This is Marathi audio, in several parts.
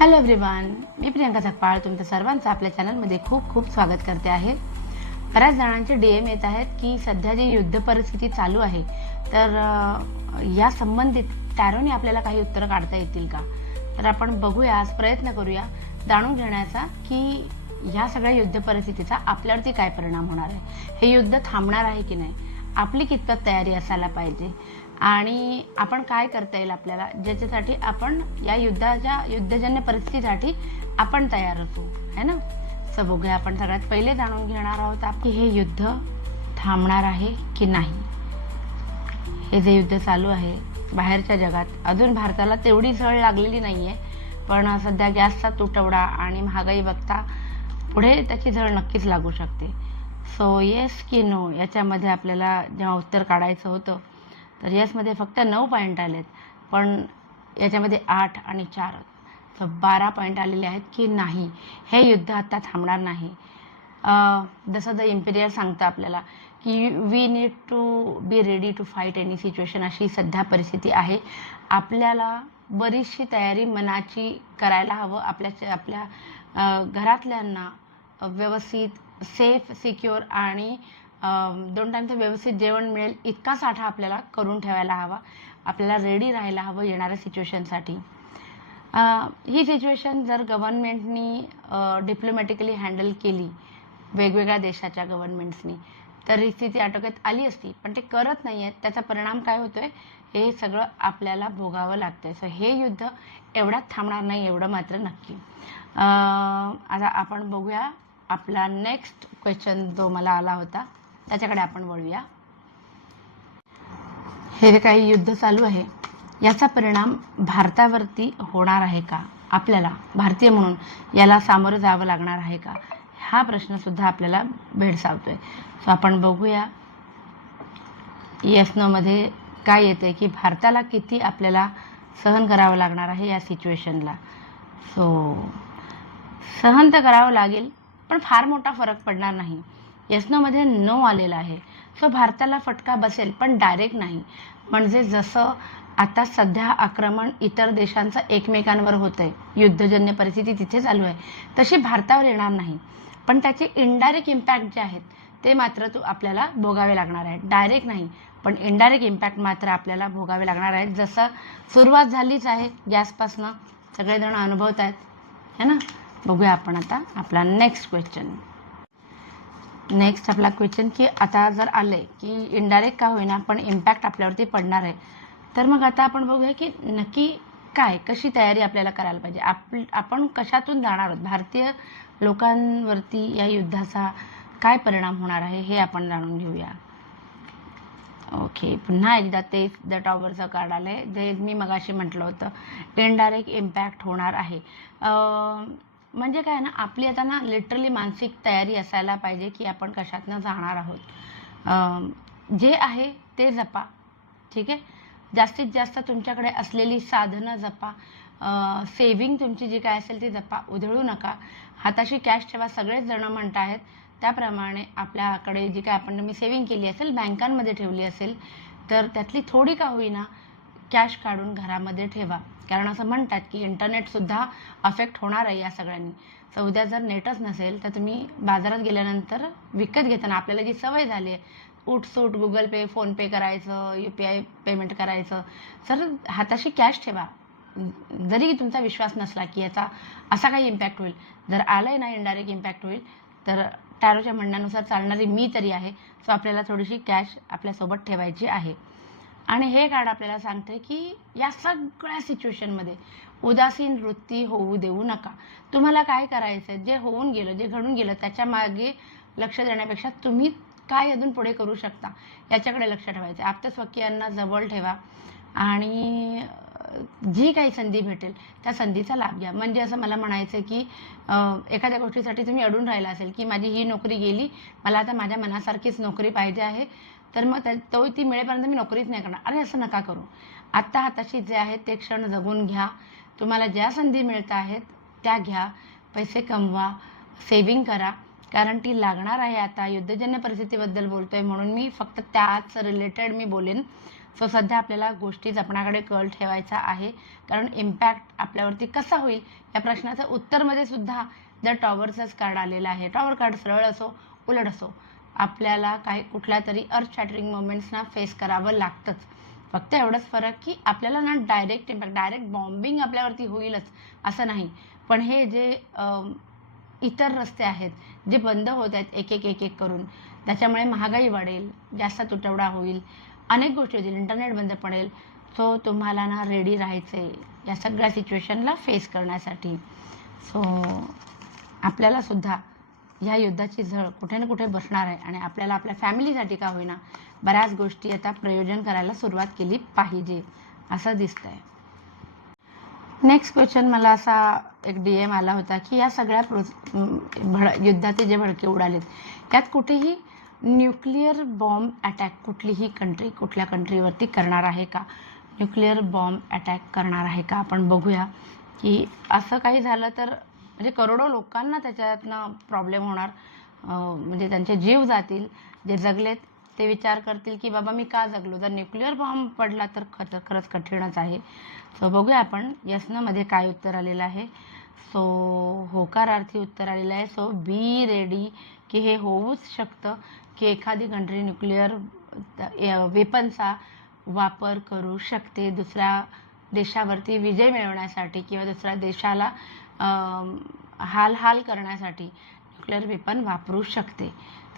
हॅलो एव्हरीवन, मी प्रियंका सकपाळ तुमचं सर्वांचं आपल्या चॅनलमध्ये खूप खूप स्वागत करते आहे. बऱ्याच जणांचे DM येत आहेत की सध्या जी युद्ध परिस्थिती चालू आहे तर या संबंधित टॅरोने आपल्याला काही उत्तरं काढता येतील का. तर आपण बघूया, आज प्रयत्न करूया जाणून घेण्याचा की ह्या सगळ्या युद्ध परिस्थितीचा आपल्यावरती काय परिणाम होणार आहे, हे युद्ध थांबणार आहे की नाही, आपली कितपत तयारी असायला पाहिजे आणि आपण काय करता येईल आपल्याला ज्याच्यासाठी आपण या युद्धजन्य परिस्थितीसाठी आपण तयार असू, है ना. सो बघूया, आपण सगळ्यात पहिले जाणून घेणार आहोत की हे युद्ध थांबणार आहे की नाही. हे जे युद्ध चालू आहे बाहेरच्या जगात, अजून भारताला तेवढी झळ लागलेली नाही आहे, पण सध्या गॅसचा तुटवडा आणि महागाई बघता पुढे त्याची झळ नक्कीच लागू शकते. सो येस की नो याच्यामध्ये आपल्याला जेव्हा उत्तर काढायचं होतं तर येसमध्ये फक्त 9 पॉईंट आलेत, पण याच्यामध्ये 8 आणि 4 तर 12 पॉईंट आलेले आहेत की नाही, हे युद्ध आता थांबणार नाही. जसं द इम्पेरियल सांगतं आपल्याला की we need to be ready to fight any situation, अशी सध्या परिस्थिती आहे. आपल्याला बरीचशी तयारी मनाची करायला हवं. आपल्या घरातल्यांना व्यवस्थित सेफ, सिक्युअर आणि 2 टाईमचं व्यवस्थित जेवण मिळेल इतका साठा आपल्याला करून ठेवायला हवा. आपल्याला रेडी राहायला हवं येणाऱ्या सिच्युएशनसाठी. ही सिच्युएशन जर गव्हर्नमेंटनी डिप्लोमॅटिकली हँडल केली, वेगवेगळ्या देशाच्या गव्हर्नमेंट्सनी, तर ही स्थिती आटोक्यात आली असती, पण ते करत नाही आहेत. त्याचा परिणाम काय होतोय हे सगळं आपल्याला भोगावं लागतंय. सो हे युद्ध एवढ्यात थांबणार नाही, एवढं मात्र नक्की. आता आपण बघूया आपला नेक्स्ट क्वेश्चन जो मला आला होता त्याच्याकडे आपण वळूया. हे जे काही युद्ध चालू आहे याचा परिणाम भारतावरती होणार आहे का, आपल्याला भारतीय म्हणून याला सामोरं जावं लागणार आहे का, हा प्रश्न सुद्धा आपल्याला भेडसावतोय. सो आपण बघूया येस नो मध्ये काय येते की भारताला किती आपल्याला सहन करावं लागणार आहे या सिच्युएशनला. सो सहन तर करावं लागेल, पण फार मोठा फरक पडणार नाही. येस नो मध्ये नो आलेला आहे. सो भारताला फटका बसेल, पण डायरेक्ट नाही. म्हणजे जसं आता सध्या आक्रमण इतर देशांचं एकमेकांवर होतं आहे, युद्धजन्य परिस्थिती तिथे चालू आहे, तशी भारतावर येणार नाही, पण त्याचे इनडायरेक्ट इम्पॅक्ट जे आहेत ते मात्र आपल्याला भोगावे लागणार आहेत. डायरेक्ट नाही, पण इनडायरेक्ट इम्पॅक्ट मात्र आपल्याला भोगावे लागणार आहेत. जसं सुरुवात झालीच आहे गॅसपासनं, सगळेजण अनुभवत आहेत, है ना. बघूया आपण आता आपला नेक्स्ट क्वेश्चन. नेक्स्ट आपला क्वेश्चन की आता जर आलंय की इनडायरेक्ट का होईना पण इम्पॅक्ट आपल्यावरती पडणार आहे, तर मग आता आपण बघूया की नक्की कशी तयारी आपल्याला करायला पाहिजे. आपण कशातून जाणार आहोत, भारतीय लोकांवरती या युद्धाचा काय परिणाम होणार आहे हे आपण जाणून घेऊया. ओके, पुन्हा एकदा तेच द टॉवरचं कार्ड आलं आहे, जे मी मगाशी म्हटलं होतं, इनडायरेक्ट इम्पॅक्ट होणार आहे. म्हणजे काय ना, आपली आता ना लिटरली मानसिक तयारी असायला पाहिजे की आपण कशातनं जाणार आहोत. जे आहे ते जपा, ठीक आहे. जास्तीत जास्त तुमच्याकडे असलेली साधनं जपा, सेविंग तुमची जी काय असेल ती जपा, उधळू नका. हाताशी कॅश ठेवा. सगळेच जण म्हणत आहेत त्याप्रमाणे आपल्याकडे जी काय आपण मी सेविंग केली असेल, बँकांमध्ये ठेवली असेल, तर त्यातली थोडी का होईना कॅश काढून घरामध्ये ठेवा. कारण असं म्हणतात की इंटरनेटसुद्धा अफेक्ट होणार आहे या सगळ्यांनी. तर उद्या जर नेटच नसेल तर तुम्ही बाजारात गेल्यानंतर विकत घेताना आपल्याला जी सवय झाली आहे, उठसूट गुगल पे, फोनपे करायचं, UPI पेमेंट करायचं, तर हाताशी कॅश ठेवा. जरी तुमचा विश्वास नसला की याचा असा काही इम्पॅक्ट होईल, जर आलं आहे ना इनडायरेक्ट इम्पॅक्ट होईल, तर टॅरोच्या म्हणण्यानुसार चालणारी मी तरी आहे. सो आपल्याला थोडीशी कॅश आपल्यासोबत ठेवायची आहे. आणि हे कार्ड आपल्याला सांगते की या सगळ्या सिच्युएशनमध्ये उदासीन वृत्ती होऊ देऊ नका. तुम्हाला काय करायचं, जे होऊन गेलं, जे घडून गेलं त्याच्या मागे लक्ष देण्यापेक्षा तुम्ही काय अजून पुढे करू शकता याच्याकडे लक्ष ठेवायचं. आप्तस्वकीयांना जवळ ठेवा आणि जी काही संधी भेटेल त्या संधीचा लाभ घ्या. म्हणजे असं मला म्हणायचं की एखाद्या गोष्टीसाठी तुम्ही अडून राहिला असेल की माझी ही नोकरी गेली, मला आता माझ्या मनासारखीच नोकरी पाहिजे आहे, तर मग ती मिळेपर्यंत मी नोकरीच नाही करणार. अरे असं नका करू. आत्ता हाताशी जे आहेत ते क्षण जगून घ्या. तुम्हाला ज्या संधी मिळत आहेत त्या घ्या, पैसे कमवा, सेविंग करा, कारण ती लागणार आहे. आता युद्धजन्य परिस्थितीबद्दल बोलतोय म्हणून मी फक्त त्याच रिलेटेड मी बोलेन. सो सध्या आपल्याला गोष्टी जपण्याकडे कल ठेवायचा आहे, कारण इम्पॅक्ट आपल्यावरती कसा होईल या प्रश्नाचं उत्तरमध्ये सुद्धा जर टॉवरचंच कार्ड आलेलं आहे, टॉवर कार्ड सरळ असो उलट असो, आपल्याला काही कुठल्या तरी अर्थ शॅटरिंग मोमेंट्सना फेस करावं लागतंच. फक्त एवढंच फरक की आपल्याला ना डायरेक्ट इम्पॅक्ट, डायरेक्ट बॉम्बिंग आपल्यावरती होईलच असं नाही, पण हे जे इतर रस्ते आहेत जे बंद होत आहेत एक एक एक एक करून, त्याच्यामुळे महागाई वाढेल, जास्त तुटवडा होईल, अनेक गोष्टी होतील, इंटरनेट बंद पडेल. सो तुम्हाला ना रेडी राहायचं आहे या सगळ्या सिच्युएशनला फेस करण्यासाठी. सो आपल्यालासुद्धा ह्या युद्धाची झळ कुठे ना कुठे बसणार आहे आणि आपल्याला आपल्या फॅमिलीसाठी का होईना बऱ्याच गोष्टी आता प्रयोजन करायला सुरुवात केली पाहिजे असं दिसतंय. नेक्स्ट क्वेश्चन मला असा एक DM आला होता की या सगळ्या युद्धाचे जे भडके उडालेत त्यात कुठेही न्यूक्लिअर बॉम्ब अटॅक कुठलीही कंट्री कुठल्या कंट्रीवरती करणार आहे का, न्यूक्लिअर बॉम्ब अटॅक करणार आहे का. आपण बघूया की असं काही झालं तर म्हणजे करोडो लोकांना त्याच्यातनं प्रॉब्लेम होणार, म्हणजे त्यांचे जीव जातील. जे जगलेत ते विचार करतील की बाबा मी का जगलो. जर न्यूक्लिअर बॉम्ब पडला तर खरंच कठीणच आहे. सो बघूया आपण यस्नमध्ये काय उत्तर आलेलं आहे. सो होकारार्थी उत्तर आलेलं आहे. सो बी रेडी की हे होऊच शकतं की एखादी कंट्री न्यूक्लिअर वेपनचा वापर करू शकते दुसऱ्या देशावरती विजय मिळवण्यासाठी किंवा दुसऱ्या देशाला हाल करण्यासाठी न्यूक्लिअर वेपन वापरू शकते.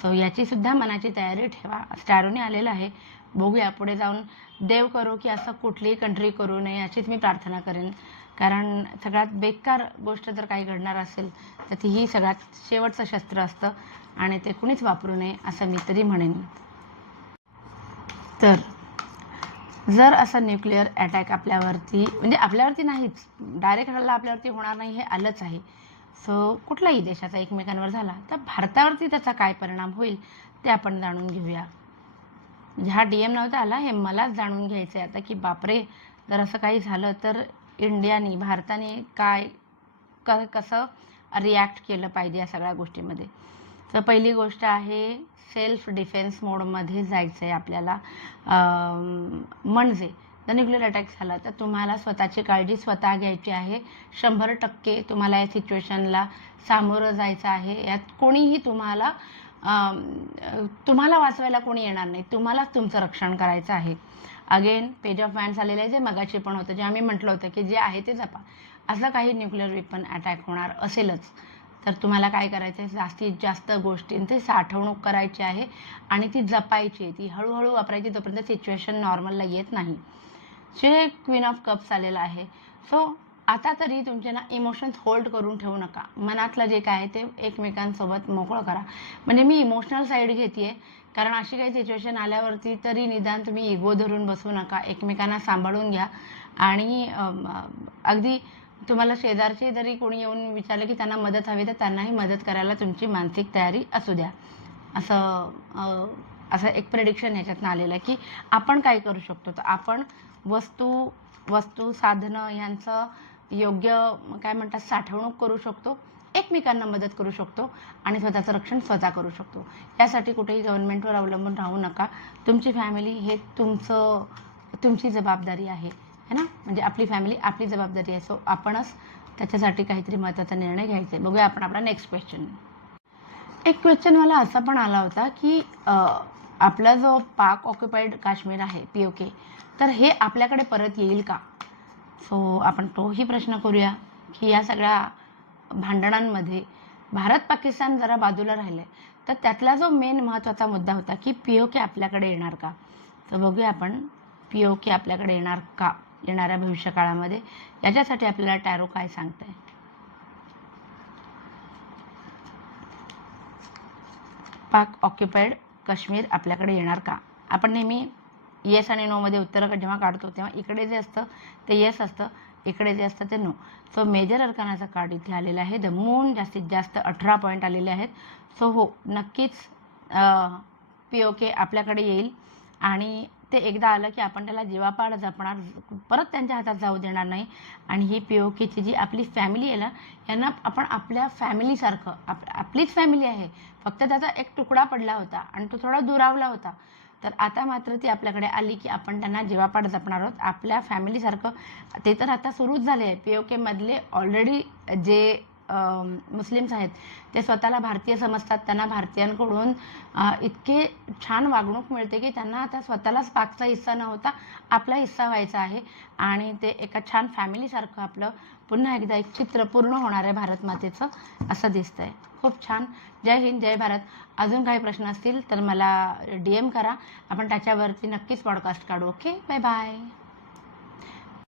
सो याचीसुद्धा मनाची तयारी ठेवा. स्टॅरोने आलेलं आहे. बघूया पुढे जाऊन देव करो की असं कुठलीही कंट्री करू नये अशीच मी प्रार्थना करेन, कारण सगळ्यात बेकार गोष्ट जर काही घडणार असेल तर ती ही सगळ्यात शेवटचं शस्त्र असतं आणि ते कुणीच वापरू नये असं मी तरी म्हणेन. तर जर असा न्यूक्लिअर अटॅक आपल्यावरती म्हणजे आपल्यावरती नाहीच, डायरेक्ट हल्ला आपल्यावरती होणार नाही हे आलंच आहे. सो कुठलाही देशाचा एकमेकांवर झाला तर भारतावरती त्याचा काय परिणाम होईल ते आपण जाणून घेऊया. म्हणजे हा DM नव्हता आला, हे मलाच जाणून घ्यायचं आहे आता की बापरे जर असं काही झालं तर भारताने काय कसं रिॲक्ट केलं पाहिजे या सगळ्या गोष्टीमध्ये. तर पहिली गोष्ट आहे सेल्फ डिफेन्स मोडमध्ये जायचं आहे आपल्याला. म्हणजे जर न्यूक्लिअर अटॅक झाला तर तुम्हाला स्वतःची काळजी स्वतः घ्यायची आहे. 100% तुम्हाला या सिच्युएशनला सामोरं जायचं आहे. यात कोणीही तुम्हाला वाचवायला कोणी येणार नाही, तुम्हालाच तुमचं रक्षण करायचं आहे. अगेन पेज ऑफ वॅन्ड्स आलेलं आहे जे मगाशी पण होतं, जे आम्ही म्हटलं होतं की जे आहे ते जपा. असं काही न्यूक्लिअर वेपन अटॅक होणार असेलच तर तुम्हाला काय करायचं आहे, जास्तीत जास्त गोष्टींची साठवणूक करायची आहे आणि ती जपायची आहे, ती हळूहळू वापरायची तोपर्यंत सिच्युएशन नॉर्मलला येत नाही. जे क्वीन ऑफ कप्स आलेलं आहे. सो आता तरी तुमचे ना इमोशन्स होल्ड करून ठेवू नका. मनातलं जे काय आहे ते एकमेकांसोबत मोकळं करा. म्हणजे मी इमोशनल साईड घेते कारण अशी काही सिच्युएशन आल्यावरती तरी निदान तुम्ही इगो धरून बसू नका, एकमेकांना सांभाळून घ्या. आणि अगदी तुम्हाला शेजारचे जरी कोणी येऊन विचारलं की त्यांना मदत हवी तर त्यांनाही मदत करायला तुमची मानसिक तयारी असू द्या. असं एक प्रेडिक्शन ह्याच्यातनं आलेलं आहे की आपण काय करू शकतो. तर आपण वस्तू साधनं ह्यांचं योग्य काय म्हणतात साठवणूक करू शकतो, एकमेकांना मदत करू शकतो आणि स्वतःचं रक्षण स्वतः करू शकतो. यासाठी कुठेही गव्हर्नमेंटवर अवलंबून राहू नका. तुमची फॅमिली हे तुमची जबाबदारी आहे ना, म्हणजे आपली फॅमिली आपली जबाबदारी आहे. सो आपणच त्याच्यासाठी काहीतरी महत्त्वाचा निर्णय घ्यायचा आहे. बघूया आपण आपला नेक्स्ट क्वेश्चन. एक क्वेश्चन मला असा पण आला होता की आपला जो पाक ऑक्युपाईड काश्मीर आहे POK तर हे आपल्याकडे परत येईल का. सो आपण तोही प्रश्न करूया की या सगळ्या भांडणांमध्ये भारत पाकिस्तान जरा बाजूला राहिले तर त्यातला जो मेन महत्त्वाचा मुद्दा होता की POK आपल्याकडे येणार का. तर बघूया आपण POK आपल्याकडे येणार का येणाऱ्या भविष्यकाळामध्ये. याच्यासाठी आपल्याला टॅरो काय सांगतंय. पाक ऑक्युपाईड काश्मीर आपल्याकडे येणार का. आपण नेहमी येस आणि नोमध्ये उत्तरं जेव्हा काढतो तेव्हा इकडे जे असतं ते येस असतं, इकडे जे असतं ते नो. सो मेजर अर्कानाचा कार्ड इथे आलेला आहे. द मून जास्तीत जास्त 18 पॉईंट आलेले आहेत. सो हो नक्कीच POK आपल्याकडे येईल आणि ते एकदा आलं की आपण त्याला जीवापाड जपणार, परत त्यांच्या हातात जाऊ देणार नाही. आणि ही POKची जी आपली फॅमिली आहे ना यांना आपण आपल्या फॅमिलीसारखं आपलीच फॅमिली आहे, फक्त त्याचा एक तुकडा पडला होता आणि तो थोडा दुरावला होता. तर आता मात्र ती आपल्याकडे आली की आपण त्यांना जीवापाड जपणार आहोत, आपल्या फॅमिलीसारखं. ते तर आता सुरूच झाले आहे. POKमधले ऑलरेडी जे मुस्लिम्स आहेत ते स्वतःला भारतीय समजतात. त्यांना भारतीयांकडून इतके छान वागणूक मिळते की त्यांना आता स्वतःलाच पाकचा हिस्सा न होता आपला हिस्सा व्हायचा आहे. आणि ते एका छान फॅमिलीसारखं आपलं पुन्हा एकदा एक चित्र पूर्ण होणार आहे भारत मातेचं, असं दिसतंय. खूप छान. जय हिंद, जय भारत. अजून काही प्रश्न असतील तर मला DM करा, आपण त्याच्यावरती नक्कीच पॉडकास्ट काढू. Okay, bye bye.